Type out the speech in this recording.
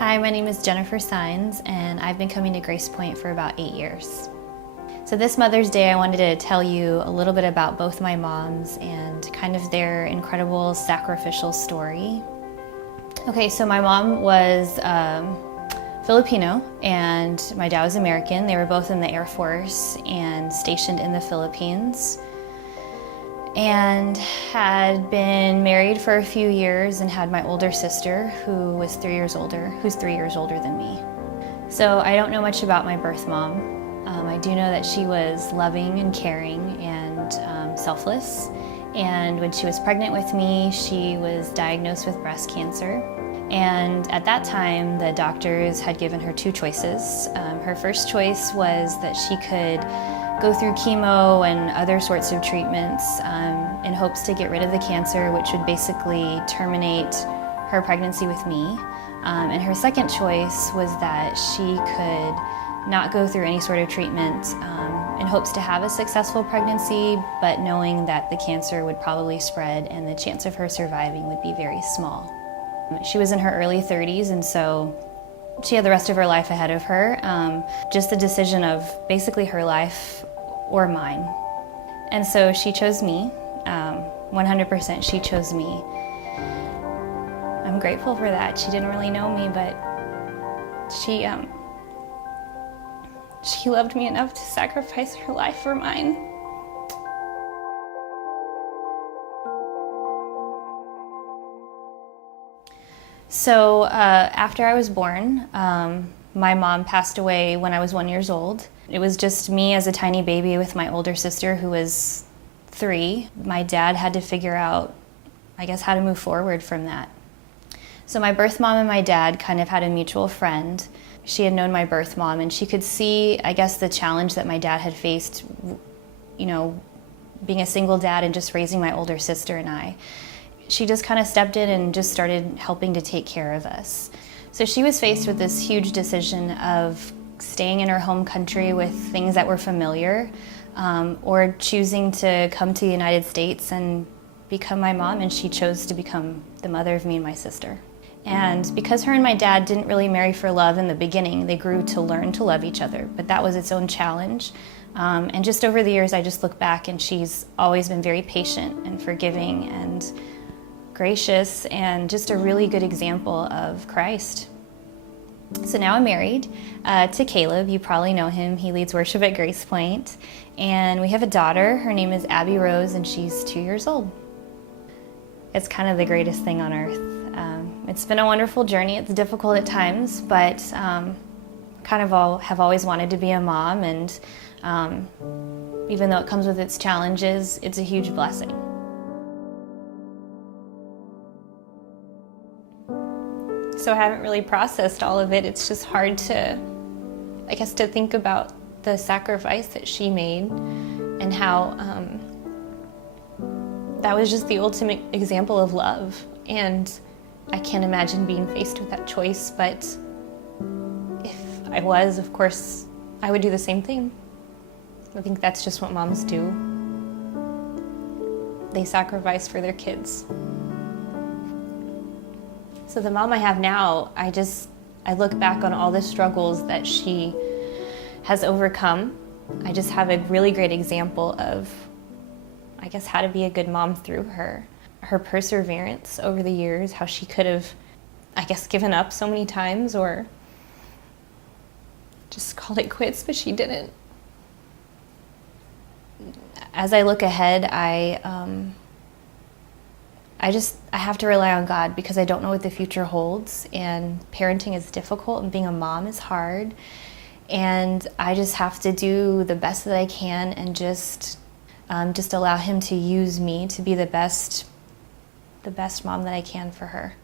Hi, my name is Jennifer Sines, and I've been coming to Grace Point for about 8 years. So this Mother's Day, I wanted to tell you a little bit about both my moms and kind of their incredible sacrificial story. Okay, so my mom was Filipino and my dad was American. They were both in the Air Force and stationed in the Philippines, and had been married for a few years and had my older sister who's 3 years older than me. So I don't know much about my birth mom. I do know that she was loving and caring and selfless. And when she was pregnant with me, she was diagnosed with breast cancer. And at that time, the doctors had given her two choices. Her first choice was that she could go through chemo and other sorts of treatments in hopes to get rid of the cancer, which would basically terminate her pregnancy with me. And her second choice was that she could not go through any sort of treatment in hopes to have a successful pregnancy, but knowing that the cancer would probably spread and the chance of her surviving would be very small. She was in her early 30s, and so she had the rest of her life ahead of her. Just the decision of basically her life or mine. And so she chose me. 100% she chose me. I'm grateful for that. She didn't really know me, but she loved me enough to sacrifice her life for mine. So after I was born, my mom passed away when I was 1 year old. It was just me as a tiny baby with my older sister who was 3. My dad had to figure out, I guess, how to move forward from that. So my birth mom and my dad kind of had a mutual friend. She had known my birth mom, and she could see, I guess, the challenge that my dad had faced, you know, being a single dad and just raising my older sister and I. She just kind of stepped in and just started helping to take care of us. So she was faced with this huge decision of staying in her home country with things that were familiar, or choosing to come to the United States and become my mom, and she chose to become the mother of me and my sister. And because her and my dad didn't really marry for love in the beginning, they grew to learn to love each other, but that was its own challenge. And just over the years, I just look back and she's always been very patient and forgiving and gracious and just a really good example of Christ. So now I'm married to Caleb. You probably know him. He leads worship at Grace Point. And we have a daughter. Her name is Abby Rose, and she's 2 years old. It's kind of the greatest thing on earth. It's been a wonderful journey. It's difficult at times, but kind of have always wanted to be a mom, and even though it comes with its challenges, it's a huge blessing. So I haven't really processed all of it. It's just hard to, I guess, to think about the sacrifice that she made and how that was just the ultimate example of love. And I can't imagine being faced with that choice, but if I was, of course, I would do the same thing. I think that's just what moms do. They sacrifice for their kids. So the mom I have now, I look back on all the struggles that she has overcome. I just have a really great example of, I guess, how to be a good mom through her. Her perseverance over the years, how she could have, I guess, given up so many times or just called it quits, but she didn't. As I look ahead, I have to rely on God because I don't know what the future holds, and parenting is difficult and being a mom is hard, and I just have to do the best that I can and just allow him to use me to be the best mom that I can for her.